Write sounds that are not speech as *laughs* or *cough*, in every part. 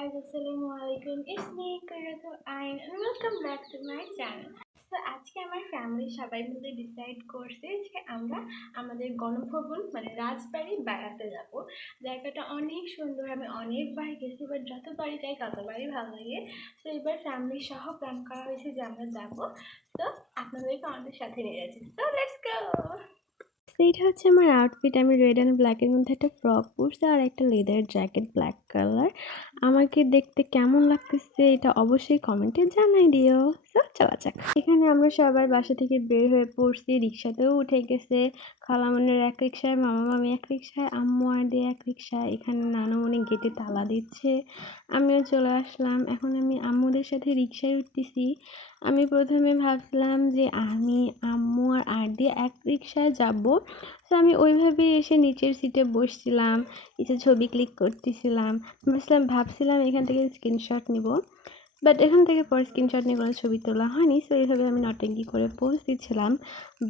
guys, Assalamu alaikum. It's me, Kurato Ayn, and welcome back to my channel. তো আজকে আমার ফ্যামিলির সবাই মিলে ডিসাইড করছে যে আমরা আমাদের গণভবন মানে রাজবাড়ি বেড়াতে যাব। জায়গাটা অনেক সুন্দর আমি অনেকবার গেছি বাট যতবারই যাই ততবারই ভালো লাগে। তো এবার ফ্যামিলি সহ প্ল্যান করা হয়েছে যে আমরা যাব। তো আপনাদেরকে আমাদের সাথে নিয়ে যাচ্ছি। সো লেটস গো তো এটা হচ্ছে আমার আউটফিট আমি রেড অ্যান্ড ব্ল্যাকের মধ্যে একটা ফ্রক পরছি আর একটা লেদার জ্যাকেট ব্ল্যাক কালার আমাকে দেখতে কেমন লাগতেছে এটা অবশ্যই কমেন্টে জানাই দিও। চলা যাক। এখানে আমরা সবার বাসা থেকে বের হয়ে পড়ছি, রিক্সাতেও উঠে গেছে। খালামনের এক রিক্সায়, মামা মামি এক রিক্সায়, আম্মু আর দিয়ে এক রিক্সায়। এখানে নানুমণি গেটে তালা দিচ্ছে। আমিও চলে আসলাম। এখন আমি আম্মুদের সাথে রিক্সায় উঠতেছি। আমি প্রথমে ভাবছিলাম যে আমি, আম্মু আর আর দিয়ে এক রিক্সায় যাব। তো আমি ওইভাবেই এসে নিচের সিটে বসছিলাম কিছু ছবি ক্লিক করতেছিলাম। ভাবছিলাম ভাবছিলাম এখান থেকে স্ক্রিনশট নিব। বাট এখান থেকে পরে স্ক্রিনশট নিয়ে কোনো ছবি তোলা হয়নি সো এইভাবে আমি নটেঙ্গি করে পোস্ট দিচ্ছিলাম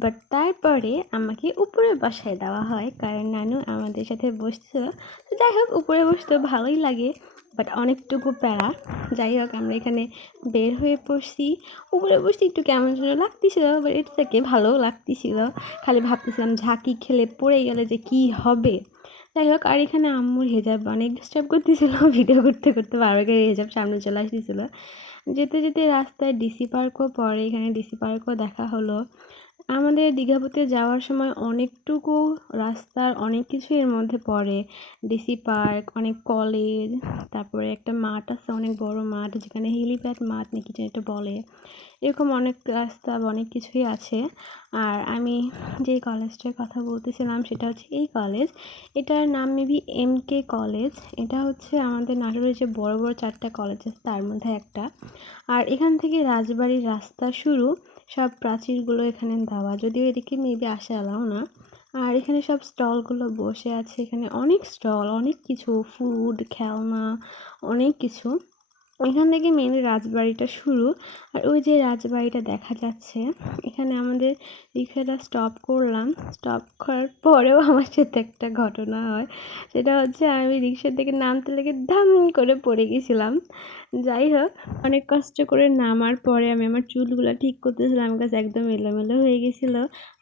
বাট তারপরে আমাকে উপরে বাসায় দেওয়া হয়, কারণ নানু আমাদের সাথে বসছিল তো যাই হোক, উপরে বসতে ভালোই লাগে। বাট অনেকটুকু প্যারা। যাই হোক, আমরা এখানে বের হয়ে পড়ছি। উপরে বসতে একটু কেমন যেন লাগতেছিল বাট এটা থেকে ভালোও লাগতেছিল। খালি ভাবতেছিলাম ঝাঁকি খেলে পড়ে গেলে যে কি হবে। যাই হোক, আর এখানে আম্মুর হেজাব অনেক ডিস্টার্ব করতেছিল *laughs* ভিডিও করতে করতে বারবার হেজাব সামনে চলে আসতেছিল। যেতে যেতে রাস্তায় ডিসি পার্কও পরে এখানে ডিসি পার্কও দেখা হলো। আমাদের দীঘাপুতে যাওয়ার সময় অনেকটুকু রাস্তার অনেক কিছু এর মধ্যে পড়ে। ডিসি পার্ক অনেক কলেজ তারপরে একটা মাঠ আছে, অনেক বড় মাঠ, যেখানে হেলিপ্যাড মাঠ নাকি যেন একটা বলে। এরকম অনেক রাস্তা অনেক কিছুই আছে। আর আমি যেই কলেজটার কথা বলতেছিলাম সেটা হচ্ছে এই কলেজ এটার নাম মেবি এম কে কলেজ এটা হচ্ছে আমাদের নাটোরের যে বড় বড় চারটা কলেজ আছে, তার মধ্যে একটা। আর এখান থেকে রাজবাড়ির রাস্তা শুরু। সব প্রাচীরগুলো এখানে দেওয়া। যদিও এদিকে মেবি আসা এলাও না। আর এখানে সব স্টলগুলো বসে আছে। এখানে অনেক স্টল, অনেক কিছু ফুড খেলনা, অনেক কিছু। এখান থেকে মেন রাজবাড়িটা শুরু। আর ওই যে রাজবাড়িটা দেখা যাচ্ছে, এখানে আমাদের রিক্সাটা স্টপ করলাম। স্টপ করার পরেও আমার সাথে একটা ঘটনা হয়। সেটা হচ্ছে আমি রিক্সা থেকে নামতে লেগে ধাম করে পড়ে গেছিলাম। যাই হোক, অনেক কষ্ট করে নামার পরে আমি আমার চুলগুলো ঠিক করতেছিলাম। আমার কাছে একদম এলোমেলো হয়ে গেছিল।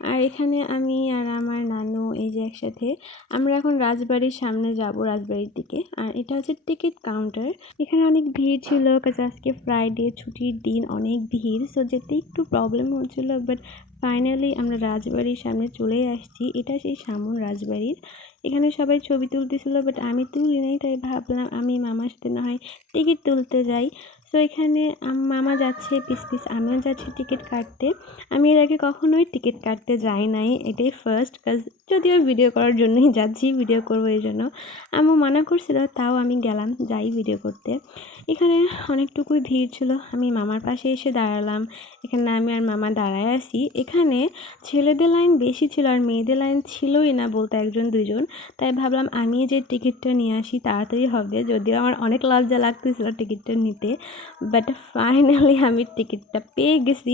আর এখানে আমি আর আমার নানু এই যে একসাথে, আমরা এখন রাজবাড়ির সামনে যাব রাজবাড়ির দিকে। আর এটা হচ্ছে টিকিট কাউন্টার এখানে অনেক ভিড় ছিল। কাছে আজকে ফ্রাইডে ছুটির দিন, অনেক ভিড়। সো যেতে একটু প্রবলেম হচ্ছিল বাট ফাইনালি আমরা রাজবাড়ির সামনে চলে আসছি। এটা সেই সামন রাজবাড়ির। এখানে সবাই ছবি তুলতেছিল বাট আমি তুলি নাই তাই ভাবলাম আমি মামার সাথে না হয় টিকিট তুলতে যাই। সো এখানে মামা যাচ্ছে, পিস পিস, আমিও যাচ্ছি টিকিট কাটতে। আমি এর আগে কখনোই টিকিট কাটতে যাই নাই, এটাই ফার্স্ট কাজ যদিও ভিডিও করার জন্যই যাচ্ছি ভিডিও করব এই জন্য। আমি মানা করছিল, তাও আমি গেলাম, যাই ভিডিও করতে। এখানে অনেকটুকুই ভিড় ছিল, আমি মামার পাশে এসে দাঁড়ালাম। এখানে আমি আর মামা দাঁড়ায় আছি। এখানে ছেলেদের লাইন বেশি ছিল আর মেয়েদের লাইন ছিলই না বলতে একজন দুজন তাই ভাবলাম আমি যে টিকিটটা নিয়ে আসি, তাড়াতাড়ি হবে। যদিও আমার অনেক লজ্জা লাগতেছিল টিকিটটা নিতে। বাট ফাইনালি *laughs* আমি টিকিটটা পেয়ে গেছি।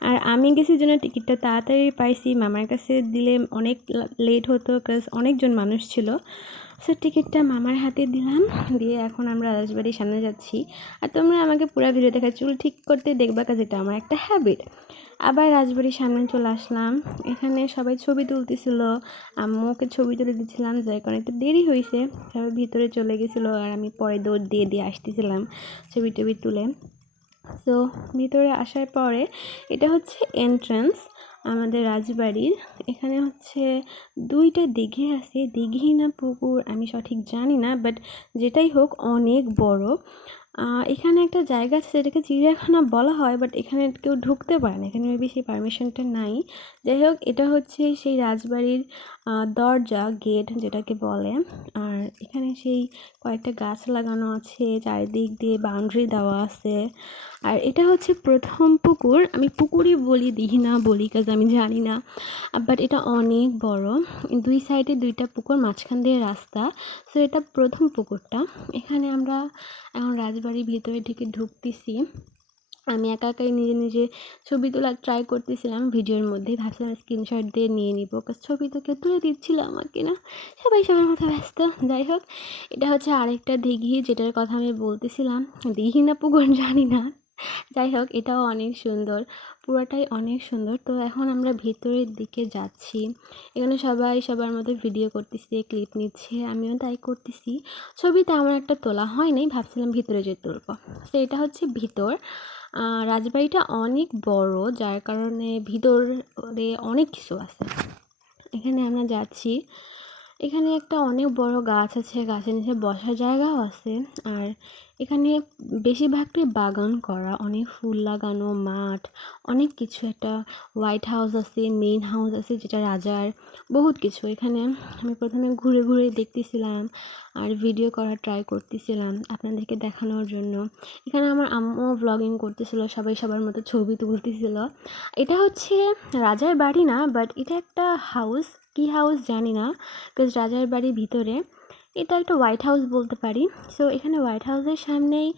আর আমি গেছি জন্য টিকিটটা তাড়াতাড়ি পাইছি। মামার কাছে দিলে অনেক লেট হতো কাজ অনেকজন মানুষ ছিল। সো টিকিটটা মামার হাতে দিলাম, দিয়ে এখন আমরা রাজবাড়ির সামনে যাচ্ছি। আর তোমরা আমাকে পুরো ভিডিও দেখা চুল ঠিক করতে দেখবা কাজ এটা আমার একটা হ্যাবিট আবার রাজবাড়ির সামনে চলে আসলাম। এখানে সবাই ছবি তুলতেছিল, আম্মুকে ছবি তুলে দিচ্ছিলাম যার কারণে একটু দেরি হয়েছে সবাই ভিতরে চলে গেছিল আর আমি পরে দৌড় দিয়ে দিয়ে আসতেছিলাম ছবি টবি তুলে। তো ভিতরে আসার পরে এটা হচ্ছে এন্ট্রান্স আমাদের রাজবাড়ির। এখানে হচ্ছে দুইটা দিঘি আছে। দিঘি না পুকুর আমি সঠিক জানি না বাট যেটাই হোক অনেক বড়। এখানে একটা জায়গা আছে যেটাকে চিড়িয়াখানা বলা হয় বাট এখানে কেউ ঢুকতে পারে না। এখানে মেবি সেই পারমিশনটা নাই। যাই হোক, এটা হচ্ছে সেই রাজবাড়ির দরজা গেট যেটাকে বলে। আর এখানে সেই কয়েকটা গাছ লাগানো আছে, চারিদিক দিয়ে বাউন্ডারি দেওয়া আছে। আর এটা হচ্ছে প্রথম পুকুর। আমি পুকুরই বলি দিঘি না বলি, কাজ আমি জানি না। বাট এটা অনেক বড়। দুই সাইডে দুইটা পুকুর, মাঝখান দিয়ে রাস্তা। সো এটা প্রথম পুকুরটা। এখানে আমরা এখন রাজবাড়ির ভিতরে ঢেকে ঢুকতেছি। আমি একা একাই নিজে নিজে ছবি তোলার ট্রাই করতেছিলাম। ভিডিওর মধ্যেই ভাবছিলাম স্ক্রিনশট দিয়ে নিয়ে নিব। ছবি তো কেউ তুলে দিচ্ছিল আমাকে না। সবাই সবার মতো ব্যস্ত। যাই হোক, এটা হচ্ছে আরেকটা দিঘি, যেটার কথা আমি বলতেছিলাম। দিঘি না পুকুর, জানি না। যাই হোক, এটাও অনেক সুন্দর। পুরোটাই অনেক সুন্দর। তো এখন আমরা ভিতরের দিকে যাচ্ছি। এখানে সবাই সবার মধ্যে ভিডিও করতেছে ক্লিপ নিচ্ছে, আমিও তাই করতেছি। ছবিতে আমার একটা তোলা হয়নি ভাবছিলাম ভিতরে যে তুলব। তো এটা হচ্ছে ভিতর। রাজবাড়িটা অনেক বড়, যার কারণে ভিতরে অনেক কিছু আছে। এখানে আমরা যাচ্ছি। এখানে একটা অনেক বড় গাছ আছে, গাছের নিচে বসার জায়গাও আছে। আর এখানে বেশিরভাগটাই বাগান করা। অনেক ফুল লাগানো, মাঠ, অনেক কিছু একটা হোয়াইট হাউস আছে মেইন হাউস আছে যেটা রাজার, বহুত কিছু। এখানে আমি প্রথমে ঘুরে ঘুরে দেখতেছিলাম আর ভিডিও করার ট্রাই করতেছিলাম আপনাদেরকে দেখানোর জন্য। এখানে আমার আম্মু ভ্লগিং করতেছিল, সবাই সবার মতো ছবি তুলতেছিল। এটা হচ্ছে রাজার বাড়ি না বাট এটা একটা হাউস কি হাউস জানি না বিকজ রাজার বাড়ির ভিতরে এটা একটা হোয়াইট হাউস বলতে পারি। সো এখানে হোয়াইট হাউসের সামনেই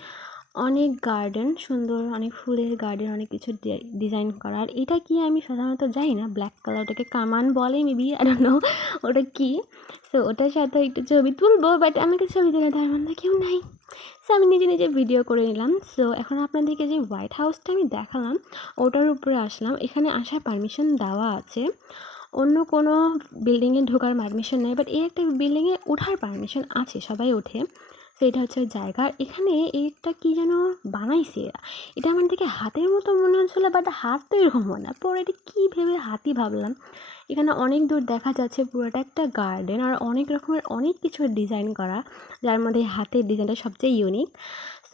অনেক গার্ডেন সুন্দর অনেক ফুলের গার্ডেন অনেক কিছু ডিজাইন করা। আর এটা কি আমি সাধারণত জানি না? ব্ল্যাক কালারটাকে কামান বলে মেবি আর নো ওটা কি? সো ওটার সাথে একটু ছবি তুলবো বাট আমাকে ছবি তুলে দেওয়ার মধ্যে কেউ নাই। সো আমি নিজে নিজে ভিডিও করে নিলাম। সো এখন আপনাদেরকে যে হোয়াইট হাউসটা আমি দেখালাম, ওটার উপরে আসলাম। এখানে আসার পারমিশন দেওয়া আছে। অন্য কোনো বিল্ডিংয়ে ঢোকার পারমিশন নেই বাট এই একটা বিল্ডিংয়ে ওঠার পারমিশন আছে, সবাই ওঠে। তো এটা হচ্ছে জায়গা। এখানে একটা কী যেন বানাইছে এরা? এটা আমার দিকে হাতের মতো মনে হচ্ছিল বাট হাত তো এরকমও না। পরে এটা কী ভেবে হাতি ভাবলাম। এখানে অনেক দূর দেখা যাচ্ছে পুরোটা একটা গার্ডেন আর অনেক রকমের অনেক কিছু ডিজাইন করা, যার মধ্যে হাতের ডিজাইনটা সবচেয়ে ইউনিক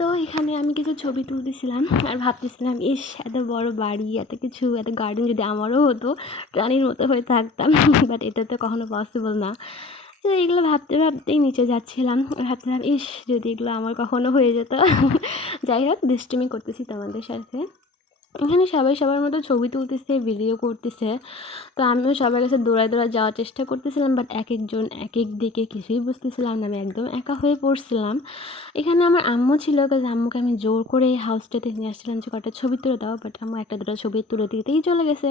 তো এখানে আমি কিছু ছবি তুলতেছিলাম আর ভাবতেছিলাম, ইস, এত বড় বাড়ি, এত কিছু, এত গার্ডেন যদি আমারও হতো প্রাণীর মতো হয়ে থাকতাম। *laughs* বাট এটা তো কখনো পসিবল না। তো এগুলো ভাবতে ভাবতেই নিচে যাচ্ছিলাম ভাবছিলাম, ইস, যদি এগুলো আমার কখনো হয়ে যেত। *laughs* যাই হোক, দৃষ্টিমি করতেছি তোমাদের সাথে। এখানে সবাই সবার মতো ছবি তুলতেছে ভিডিও করতেছে। তো আমিও সবার কাছে দৌড়ায় দৌড়ায় যাওয়ার চেষ্টা করতেছিলাম বাট এক একজন এক এক দিকে কিছুই বুঝতেছিলাম না। আমি একদম একা হয়ে পড়ছিলাম। এখানে আমার আম্মু ছিল কাজ আম্মুকে আমি জোর করে হাউসটাতে নিয়ে আসছিলাম যে কটা ছবি তুলে দাও বাট আম্মু একটা দুটো ছবি তুলে দিতেই চলে গেছে।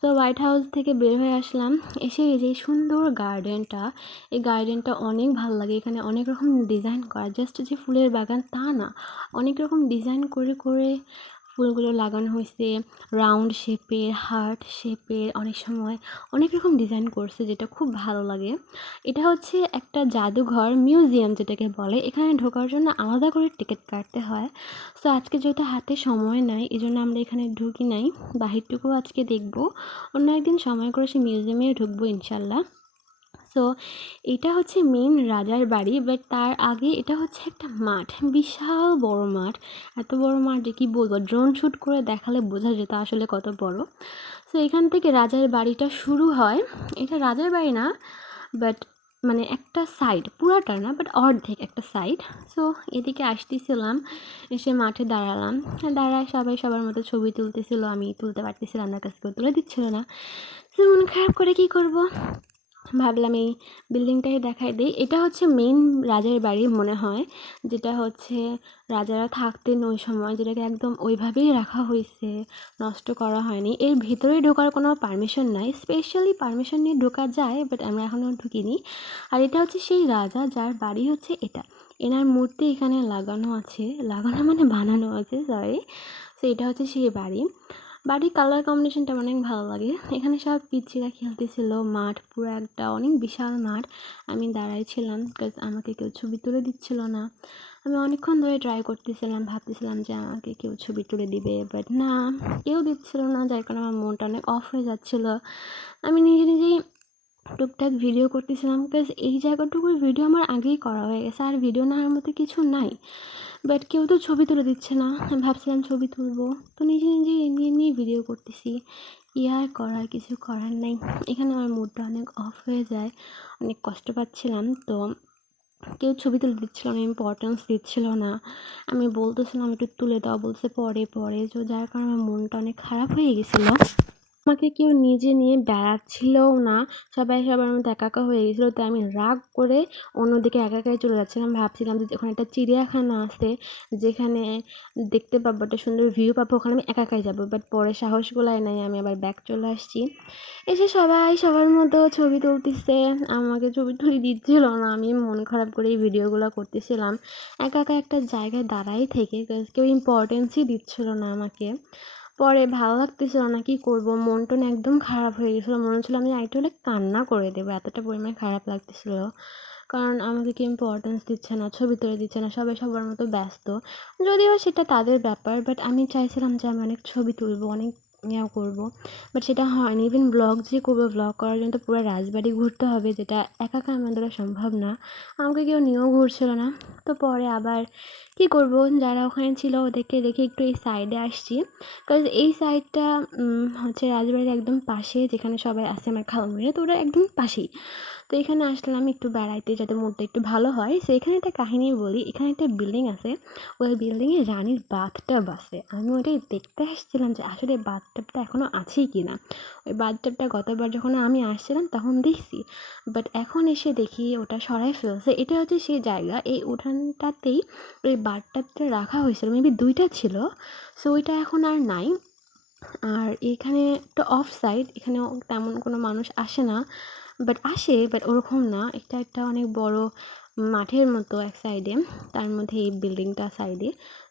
তো হোয়াইট হাউস থেকে বের হয়ে আসলাম। এসে এই যে সুন্দর গার্ডেনটা এই গার্ডেনটা অনেক ভালো লাগে। এখানে অনেক রকম ডিজাইন করা জাস্ট যে ফুলের বাগান তা না। অনেক রকম ডিজাইন করে করে ফুলগুলো লাগানো হয়েছে রাউন্ড শেপের হার্ট শেপের অনেক সময় অনেক রকম ডিজাইন করছে যেটা খুব ভালো লাগে। এটা হচ্ছে একটা জাদুঘর মিউজিয়াম যেটাকে বলে। এখানে ঢোকার জন্য আলাদা করে টিকিট কাটতে হয়। সো আজকে যেহেতু হাতে সময় নাই এই জন্য আমরা এখানে ঢুকি নাই। বাহিরটুকু আজকে দেখব। অন্য একদিন সময় করে সে মিউজিয়ামে ঢুকবো ইনশাল্লাহ। সো এটা হচ্ছে মেন রাজার বাড়ি বাট তার আগে এটা হচ্ছে একটা মাঠ, বিশাল বড় মাঠ। এত বড় মাঠ যে কী বলব ড্রোন শ্যুট করে দেখালে বোঝা যেত আসলে কত বড়। সো এখান থেকে রাজার বাড়িটা শুরু হয়। এটা রাজার বাড়ি না বাট মানে একটা সাইড পুরাটা না বাট অর্ধেক একটা সাইড সো এদিকে আসতেছিলাম, এসে মাঠে দাঁড়ালাম। দাঁড়ায় সবাই সবার মতো ছবি তুলতেছিল, আমি তুলতে পারতেছিলাম না কাছে তুলে দিচ্ছিল না। তো মন খারাপ করে কী করব? ভাবলাম এই বিল্ডিংটাই দেখাই দিই। এটা হচ্ছে মেইন রাজার বাড়ি মনে হয়। যেটা হচ্ছে রাজারা থাকতেন ওই সময়, যেটাকে একদম ওইভাবেই রাখা হয়েছে নষ্ট করা হয়নি। এর ভিতরে ঢোকার কোনো পারমিশন নাই। স্পেশালি পারমিশন নিয়ে ঢোকা যায় বাট আমরা এখনও ঢুকিনি। আর এটা হচ্ছে সেই রাজা, যার বাড়ি হচ্ছে এটা। এনার মূর্তি এখানে লাগানো আছে। লাগানো মানে বানানো আছে সরি তো এটা হচ্ছে সেই বাড়ি। বাড়ির কালার কম্বিনেশনটা অনেক ভালো লাগে। এখানে সব পিচ্ছিরা খেলতেছিল, মাঠ পুরো একটা অনেক বিশাল মাঠ। আমি দাঁড়াইছিলাম বিকজ আমাকে কেউ ছবি তুলে দিচ্ছিল না। আমি অনেকক্ষণ ধরে ট্রাই করতেছিলাম, ভাবতেছিলাম যে আমাকে কেউ ছবি তুলে দিবে বাট না, কেউ দিচ্ছিল না, যার কারণে আমার মনটা অনেক অফ হয়ে যাচ্ছিল। আমি নিজে নিজেই টুকটাক ভিডিও করতেছিলাম বিকজ এই জায়গাটুকুর ভিডিও আমার আগেই করা হয়ে গেছে, আর ভিডিও নেওয়ার মতো কিছু নাই। বাট কেউ তো ছবি তুলে দিচ্ছে না, ভাবছিলাম ছবি তুলবো। তো নিজে নিজে এমনি এমনি ভিডিও করতেছি, কি আর করার, কিছু করার নাই। এখানে আমার মুডটা অনেক অফ হয়ে যায়, অনেক কষ্ট পাচ্ছিলাম, তো কেউ ছবি তুলে দিচ্ছিল না ইম্পর্টেন্স দিচ্ছিল না। আমি বলতেছিলাম, একটু তুলে দাও, বলছে পরে পরে। তো যার কারণে আমার মনটা অনেক খারাপ হয়ে গেছিল। আমাকে কেউ নিজে নিয়ে বেড়াচ্ছিলও না। সবাই সবার মধ্যে একা একা হয়ে গেছিল। তাই আমি রাগ করে অন্যদিকে একা চলে যাচ্ছিলাম। ভাবছিলাম যে ওখানে একটা চিড়িয়াখানা আছে, যেখানে দেখতে পাবো একটা সুন্দর ভিউ পাবো। ওখানে আমি একা একাই যাব বাট পরে সাহস গোলায় নাই, আমি আবার ব্যাগ চলে আসছি। এসে সবাই সবার মতো ছবি তুলতেছে। আমাকে ছবি তুলে দিচ্ছিল না, আমি মন খারাপ করে এই ভিডিওগুলো করতেছিলাম। একা একা একটা জায়গায় দাঁড়াই থেকে কেউ ইম্পর্টেন্সই দিচ্ছিল না আমাকে। পরে ভালো লাগতেছিল না, কি করব? মন টন একদম খারাপ হয়ে গেছিল। মনে হচ্ছিল আমি আইটু হলে কান্না করে দেবো। এতটা পরিমাণে খারাপ লাগতেছিলো। কারণ আমাকে কেউ ইম্পর্টেন্স দিচ্ছে না, ছবি তুলে দিচ্ছে না, সবাই সবার মতো ব্যস্ত। যদিও সেটা তাদের ব্যাপার বাট আমি চাইছিলাম যে আমি অনেক ছবি তুলবো, অনেক ইয়া করব। বাট সেটা হয়নি। ইভেন ব্লগ যে করব ব্লগ করার জন্য তো পুরো রাজবাড়ি ঘুরতে হবে, যেটা একা একা আমার দ্বারা সম্ভব না। আমাকে কেউ নিয়েও ঘুরছিল না। তো পরে আবার কী করব? যারা ওখানে ছিল ওদেরকে দেখে একটু এই সাইডে আসছি। কারণ এই সাইডটা হচ্ছে রাজবাড়ির একদম পাশে, যেখানে সবাই আসে আমার খালামুড়িরা তো ওরা একদম পাশেই। তো এখানে আসলাম একটু বেড়াইতে যাতে মুডটা একটু ভালো হয়। সো এখানে একটা কাহিনী বলি, এখানে একটা বিল্ডিং আছে। ওই বিল্ডিংয়ে রানীর বাথটাব আছে। আমি ওটাই দেখতে আসছিলাম যে আসলে বাথটাবটা এখনও আছেই কি না ওই বাথটাবটা গতবার যখন আমি আসছিলাম, তখন দেখছি। বাট এখন এসে দেখি ওটা সরাই ফেলছে। এটা হচ্ছে সেই জায়গা। এই উঠানটাতেই ওই বাথটাবটা রাখা হয়েছিল মেবি দুইটা ছিল সো ওইটা এখন আর নাই। আর এখানে একটা অফ সাইড এখানে তেমন কোনো মানুষ আসে না বাট আসে বাট ওরকম না। এটা একটা অনেক বড় মাঠের মতো এক সাইডে তার মধ্যে এই বিল্ডিংটা সাইডে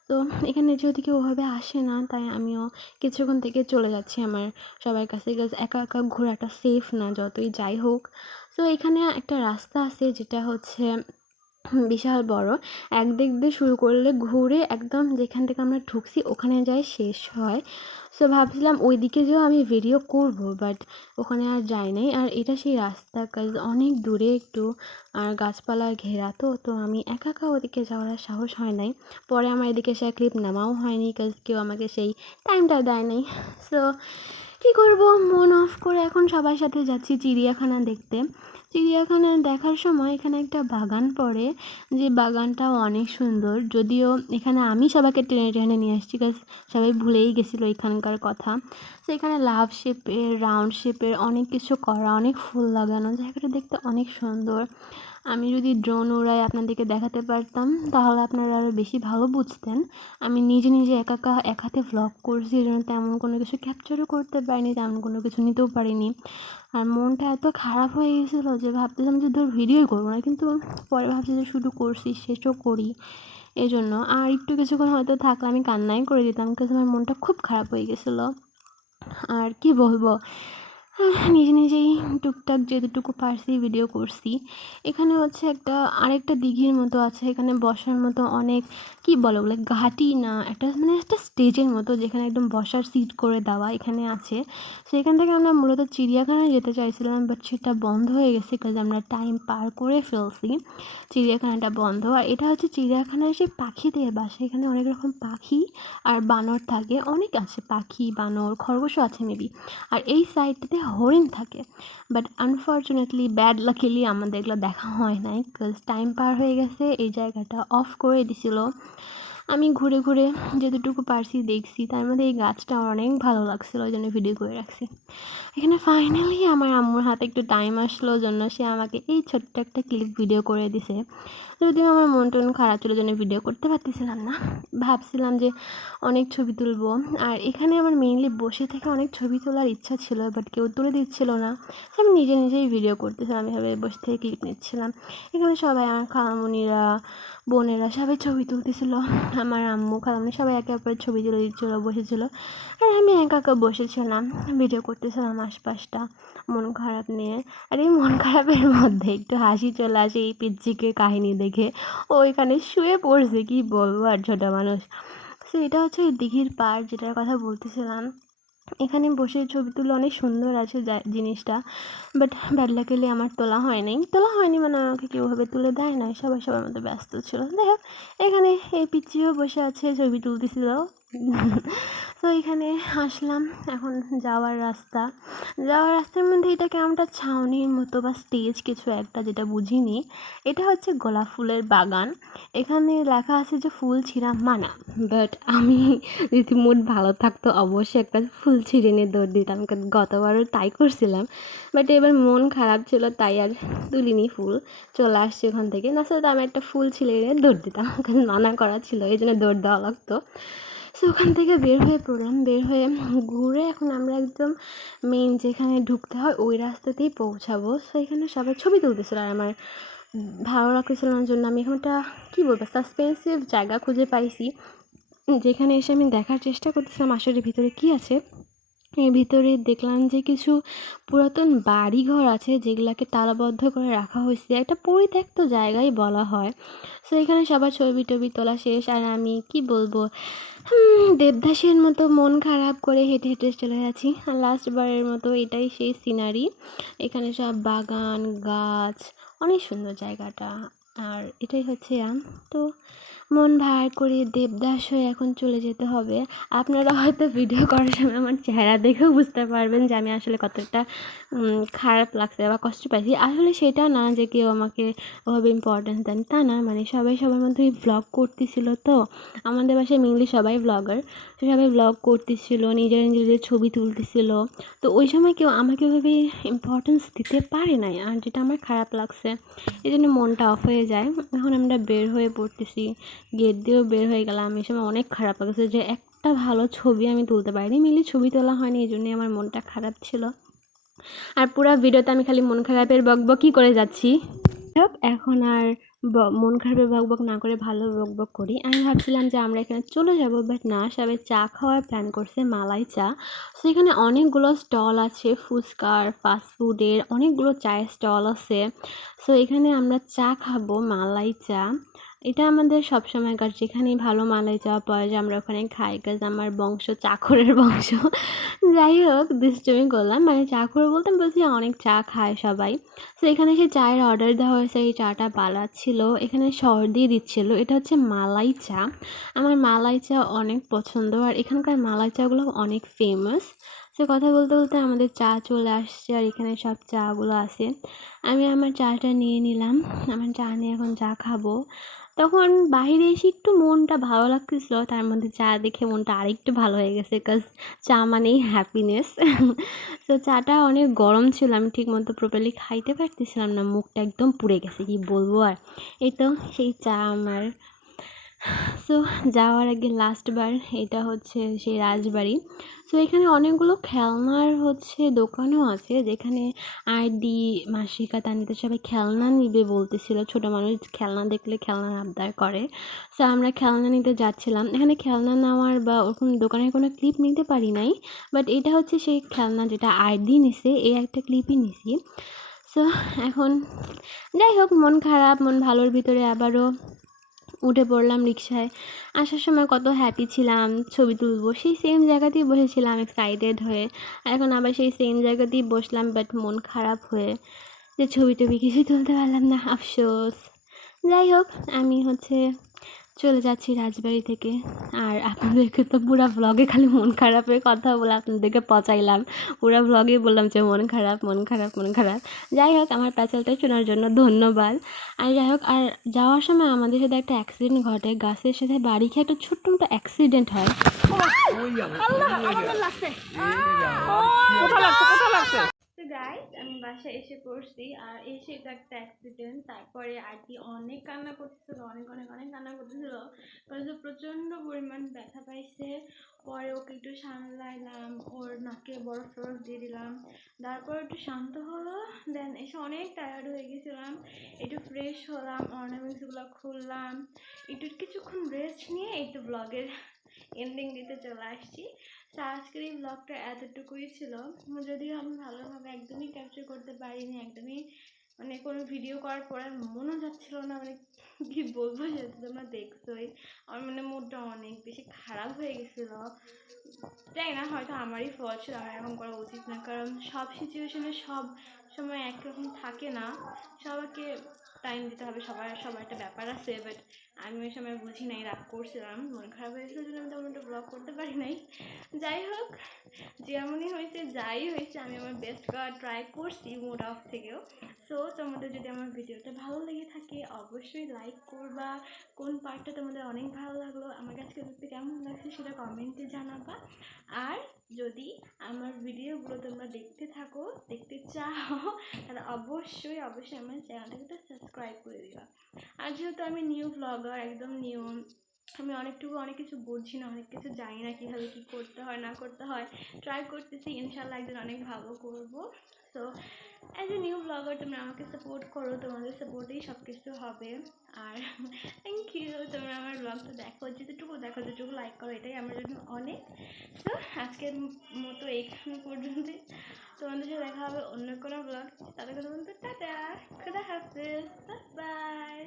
তো এখানে যেহেতু কেউ ওভাবে আসে না, তাই আমিও কিছুক্ষণ থেকে চলে যাচ্ছি আমার সবার কাছে একা একা ঘোরাটা সেফ না, যতই যাই হোক। তো এখানে একটা রাস্তা আছে, যেটা হচ্ছে বিশাল বড়। একদিক দিয়ে শুরু করলে ঘুরে একদম যেখান থেকে আমরা ঢুকছি ওখানে যাই শেষ হয়। সো ভাবছিলাম ওই দিকে যেও আমি ভিডিও করব বাট ওখানে আর যাই নাই। আর এটা সেই রাস্তা কাজ অনেক দূরে একটু। আর গাছপালা ঘেরা তো তো আমি একা একা ওদিকে যাওয়ার আর সাহস হয় নাই। পরে আমার এদিকে সে ক্লিপ নামাও হয়নি কাজ কেউ আমাকে সেই টাইমটা দেয় নাই। সো কী করব? মন অফ করে এখন সবার সাথে যাচ্ছি চিড়িয়াখানা দেখতে। চিড়িয়াখানা দেখার সময় এখানে একটা বাগান পড়ে। যে বাগানটাও অনেক সুন্দর। যদিও এখানে আমি সবাইকে টেনে টেনে নিয়ে আসছি সবাই ভুলেই গেছিল এখানকার কথা। তো এখানে লাভ শেপের, রাউন্ড শেপের অনেক কিছু করা, অনেক ফুল লাগানো, জায়গাটা দেখতে অনেক সুন্দর। আমি যদি ড্রোন উড়াই আপনাদেরকে দেখাতে পারতাম, তাহলে আপনারা আরও বেশি ভালো বুঝতেন। আমি নিজে নিজে একা একা হাতে ভ্লগ করছি এই জন্য তেমন কোনো কিছু ক্যাপচারও করতে পারিনি, তেমন কোনো কিছু নিতেও পারিনি। আর মনটা এত খারাপ হয়ে গেছিল যে ভাবতেছিলাম যে ধর ভিডিওই করব না, কিন্তু পরে ভাবছি যে শুধু করছি, শেষও করি। এই জন্য আর একটু কিছুক্ষণ হয়তো থাকলে আমি কান্নাই করে দিতাম, কিন্তু আমার মনটা খুব খারাপ হয়ে গেছিল। আর কি বলব? নিজে নিজেই টুকটাক যেতটুকু পারছি ভিডিও করছি। এখানে হচ্ছে একটা আরেকটা দিঘির মতো আছে, এখানে বসার মতো অনেক, কি বলো বলে ঘাটি না, একটা মানে একটা স্টেজের মতো যেখানে একদম বসার সিট করে দেওয়া এখানে আছে। সেখান থেকে আমরা মূলত চিড়িয়াখানায় যেতে চাইছিলাম বাট সেটা বন্ধ হয়ে গেছে কাজ আমরা টাইম পার করে ফেলছি। চিড়িয়াখানাটা বন্ধ। আর এটা হচ্ছে চিড়িয়াখানার যে পাখিদের বাসা, এখানে অনেক রকম পাখি আর বানর থাকে। অনেক আছে, পাখি, বানর, খরগোশও আছে মেবি আর এই সাইডটাতে হরিণ থাকে। বাট আনফর্চুনেটলি ব্যাড লাকিলি আমাদের এগুলো দেখা হয় নাই বিকজ টাইম পার হয়ে গেছে, এই জায়গাটা অফ করে দিছিল। আমি ঘুরে ঘুরে যেতটুকু পারছি দেখছি, তার মধ্যে এই গাছটা আমার অনেক ভালো লাগছিল, ওই জন্য ভিডিও করে রাখছি। এখানে ফাইনালি আমার আম্মুর হাতে একটু টাইম আসলো জন্য সে আমাকে এই ছোট্ট একটা ক্লিপ ভিডিও করে দিছে। যদিও আমার মন টন খারাপ ছিল জন্য ভিডিও করতে পারতেছিলাম না। ভাবছিলাম যে অনেক ছবি তুলবো, আর এখানে আমার মেইনলি বসে থেকে অনেক ছবি তোলার ইচ্ছা ছিল বাট কেউ তুলে দিচ্ছিল না। আমি নিজে নিজেই ভিডিও করতেছিলাম, এভাবে বসে থেকে ক্লিপ নিচ্ছিলাম। এখানে সবাই আমার খালামুনিরা বোনেরা সবাই ছবি তুলতেছিল। আমার আম্মু, খালামুনি সবাই একে অপরের ছবি তুলে দিচ্ছিল, বসেছিল। আর আমি একা একা বসেছিলাম ভিডিও করতেছিলাম আশপাশটা। মন খারাপ নিয়ে। আর এই মন খারাপের মধ্যে একটু হাসি চলে আসে এই পিচ্চিকে কাহিনী দেখে। ওইখানে শুয়ে পড়ছে, কি বলব আর ছোটো মানুষ। সো এটা হচ্ছে দিঘির পাড়, যেটার কথা বলতেছিলাম। এখানে বসে ছবি তুলে অনেক সুন্দর আছে জিনিসটা। বাট ব্যাড লাকিলি আমার তোলা হয়নি তোলা হয়নি মানে আমাকে কেউভাবে তুলে দেয় না সবাই সবার মতো ব্যস্ত ছিল। হোক, এখানে এই পিচিও বসে আছে ছবি তুলতেছিল। *laughs* তো এখানে আসলাম। এখন যাওয়ার রাস্তা। যাওয়ার রাস্তার মধ্যে এটা কেমনটা ছাউনির মতো বা স্টেজ কিছু একটা যেটা বুঝিনি, এটা হচ্ছে গোলাপ ফুলের বাগান। এখানে লেখা আছে যে ফুল ছিঁড়া মানা বাট আমি যদি মুড ভালো থাকতো অবশ্যই একটা ফুল ছিঁড়ে নিয়ে দৌড় দিতাম। গতবারও তাই করছিলাম বাট এবার মন খারাপ ছিল, তাই আর তুলিনি ফুল। চলে আসছে ওখান থেকে। না আমি একটা ফুল ছিঁড়ে নিয়ে দৌড় দিতাম, কারণ মানা করা ছিল, এই জন্য দৌড় দেওয়া লাগতো। সো ওখান থেকে বের হয়ে পড়লাম। বের হয়ে ঘুরে এখন আমরা একদম মেন যেখানে ঢুকতে হয়, ওই রাস্তাতেই পৌঁছাবো। সো এখানে সবাই ছবি তুলতেছিল আর আমার ভালো লাগতেছিল না জন্য আমি এখন একটা, কী বলব সাসপেন্সিভ জায়গা খুঁজে পাইছি। যেখানে এসে আমি দেখার চেষ্টা করতেছিলাম আসলে ভিতরে কী আছে। এর ভিতরে দেখলাম যে কিছু পুরাতন বাড়িঘর আছে যেগুলাকে তালাবদ্ধ করে রাখা হয়েছে। একটা পরিত্যক্ত জায়গায় বলা হয়। সো এখানে সবার ছবি টবি তোলা শেষ আর আমি কি বলব? দেবদাসের মতো মন খারাপ করে হেঁটে হেঁটে চলে যাচ্ছি। আর লাস্ট বারের মতো এটাই সেই সিনারি এখানে সব বাগান, গাছ, অনেক সুন্দর জায়গাটা। আর এটাই হচ্ছে আম। তো মন ভার করে দেবদাস হয়ে এখন চলে যেতে হবে। আপনারা হয়তো ভিডিও করার সময় আমার চেহারা দেখেও বুঝতে পারবেন যে আমি আসলে কতটা খারাপ লাগছে বা কষ্ট পাইছি। আসলে সেটা না যে কেউ আমাকে ওভাবে ইম্পর্টেন্স দেন, তা না। মানে সবাই সবার মধ্যে ভ্লগ করতেছিল তো। আমাদের বাসায় মেনলি সবাই ব্লগার সবাই ব্লগ করতেছিল, নিজেরা নিজেদের ছবি তুলতেছিল। তো ওই সময় কেউ আমাকে ওইভাবে ইম্পর্টেন্স দিতে পারে নাই আর যেটা আমার খারাপ লাগছে, এই জন্য মনটা অফ হয়ে যায়। এখন আমরা বের হয়ে পড়তেছি গেট দিয়েও বের হয়ে গেলাম। এই সময় অনেক খারাপ লাগছে যে একটা ভালো ছবি আমি তুলতে পারিনি মেনলি ছবি তোলা হয়নি, এই জন্যই আমার মনটা খারাপ ছিল। আর পুরো ভিডিওতে আমি খালি মন খারাপের বকবকই করে যাচ্ছি। এখন আর ব- খারাপে বক বক না করে ভালো বক বক করি। আমি ভাবছিলাম যে আমরা এখানে চলে যাব বাট না, সবাই চা খাওয়ার প্ল্যান করছে, মালাই চা। সেখানে অনেকগুলো স্টল আছে ফুচকার ফাস্টফুডের অনেকগুলো চায়ের স্টল আছে। সো এখানে আমরা চা খাব, মালাই চা। এটা আমাদের সবসময়কার, যেখানেই ভালো মালাই চা পাওয়া যায় আমরা ওখানে খাই কাজ আমার বংশ চাকরের বংশ। *laughs* যাই হোক দুষ্টুমি করলাম মানে চাকর বলতে বলছি অনেক চা খায় সবাই। তো এখানে সে চায়ের অর্ডার দেওয়া হয়েছে, এই চাটা বানাচ্ছিল। এখানে সর্দি দিচ্ছিল, এটা হচ্ছে মালাই চা। আমার মালাই চা অনেক পছন্দ, আর এখানকার মালাই চাগুলো অনেক ফেমাস সে কথা বলতে বলতে আমাদের চা চলে আসছে, আর এখানে সব চাগুলো আছে। আমি আমার চাটা নিয়ে নিলাম, আমার চা নিয়ে এখন চা খাব। তখন বাইরে এসে একটু মনটা ভালো লাগতেছিল, তার মধ্যে চা দেখে মনটা আরেকটু ভালো হয়ে গেছে কাজ চা মানেই হ্যাপিনেস তো চাটা অনেক গরম ছিল, আমি ঠিক মতো প্রপারলি খাইতে পারতেছিলাম না, মুখটা একদম পুড়ে গেছে, কি বলব আর। এই তো সেই চা আমার সো যাওয়ার আগে লাস্ট বার এটা হচ্ছে সেই রাজবাড়ি। সো এখানে অনেকগুলো খেলনার হচ্ছে দোকানও আছে, যেখানে আইডি মাসিকা, তানিতে সবাই খেলনা নিবে বলতেছিল। ছোটো মানুষ খেলনা দেখলে খেলনা আবদার করে। সো আমরা খেলনা নিতে যাচ্ছিলাম। এখানে খেলনা নেওয়ার বা ওরকম দোকানের কোনো ক্লিপ নিতে পারি নাই বাট এটা হচ্ছে সেই খেলনা যেটা আইডি নিছে, এই একটা ক্লিপই নিছি। সো এখন যাই হোক, মন খারাপ, মন ভালোর ভিতরে আবারও উঠে পড়লাম রিক্সায় আসার সময় কত হ্যাপি ছিলাম, ছবি তুলবো, সেই সেম জায়গাতেই বসেছিলাম এক্সাইটেড হয়ে। এখন আবার সেই সেম জায়গাতেই বসলাম বাট মন খারাপ হয়ে। যে ছবি টবি কিছুই তুলতে পারলাম না, আফসোস। যাই হোক, আমি হচ্ছে চলে যাচ্ছি রাজবাড়ি থেকে। আর আপনাদেরকে তো পুরো ব্লগে খালি মন খারাপের কথা বলে আপনাদেরকে পচাইলাম। পুরো ব্লগে বললাম যে, মন খারাপ মন খারাপ মন খারাপ। যাই হোক, আমার প্যাচালটা শোনার জন্য ধন্যবাদ। আর যাই হোক, আর যাওয়ার সময় আমাদের সাথে একটা অ্যাক্সিডেন্ট ঘটে। গাছের সাথে বাড়ি খেয়ে একটা ছোট্ট মতো অ্যাক্সিডেন্ট হয়। তো গাইস আমি বাসায় এসে পড়ছি, আর এসে এটা একটা অ্যাক্সিডেন্ট তারপরে আন্টি অনেক কান্না করতেছিল, অনেক অনেক অনেক কান্না করতেছিল কারণ যে প্রচণ্ড পরিমাণ ব্যথা পাইছে, পরে ওকে একটু সামলাইলাম, ওর নাকে বরফ টরফ দিয়ে দিলাম, তারপর একটু শান্ত হলো দেন এসে অনেক টায়ার্ড হয়ে গেছিলাম, একটু ফ্রেশ হলাম অর্নামেন্টসগুলো খুললাম, একটু কিছুক্ষণ রেস্ট নিয়ে একটু ব্লগের এন্ডিং দিতে চলে আসছি তো আজকের এই ব্লগটা এতটুকুই ছিল। যদিও আমি ভালোভাবে একদমই ক্যাপচার করতে পারিনি, একদমই মানে কোনো ভিডিও করার পর আর মনও যাচ্ছিল না মানে কি বলব যেহেতু তোমরা দেখছোই। আমার মানে মুডটা অনেক বেশি খারাপ হয়ে গেছিল। জানি না, হয়তো আমারই ফল ছিল, আমার এরকম করা উচিত না, কারণ সব সিচুয়েশনে সব সময় একরকম থাকে না। সবাইকে টাইম দিতে হবে, সবার সবার একটা ব্যাপার আছে বাট আমি ওই সময় বুঝি নাই, রাগ করছিলাম, মন খারাপ হয়েছিল জন্য আমি তেমন একটা ব্লগ করতে পারি নাই। যাই হোক, যেমনই হয়েছে, যাই হয়েছে, আমি আমার বেস্ট করা ট্রাই করছি মুড অফ থেকেও। সো তোমাদের যদি আমার ভিডিওটা ভালো লেগে থাকে, অবশ্যই লাইক করবা। কোন পার্টটা তোমাদের অনেক ভালো লাগল, আমার কাছে কেমন লাগছে, সেটা কমেন্টে জানাবা। আর যদি আমার ভিডিওগুলো তোমরা দেখতে থাকো, দেখতে চাও, তাহলে অবশ্যই অবশ্যই আমার চ্যানেলটাকে সাবস্ক্রাইব করে দিবা আর যেহেতু আমি নিউ ব্লগার একদম নিউ আমি অনেকটুকু অনেক কিছু বুঝি না, অনেক কিছু জানি না কীভাবে কী করতে হয়, না করতে হয় ট্রাই করতেছি ইনশাল্লাহ একদিন অনেক ভালো করব। So as a new blogger তোমরা আমাকে সাপোর্ট করো, তোমাদের সাপোর্টেই সব কিছু হবে। আর থ্যাংক ইউ তোমরা আমার ব্লগটা দেখো যেটুকু দেখো যেটুকু লাইক করো, এটাই আমার জন্য অনেক। তো আজকের মতো এইখানে পর্যন্ত। তোমাদের সাথে দেখা হবে অন্য কোনো ব্লগ তাদের কথা বলতে টাটা, খুদা হাফিজ বাই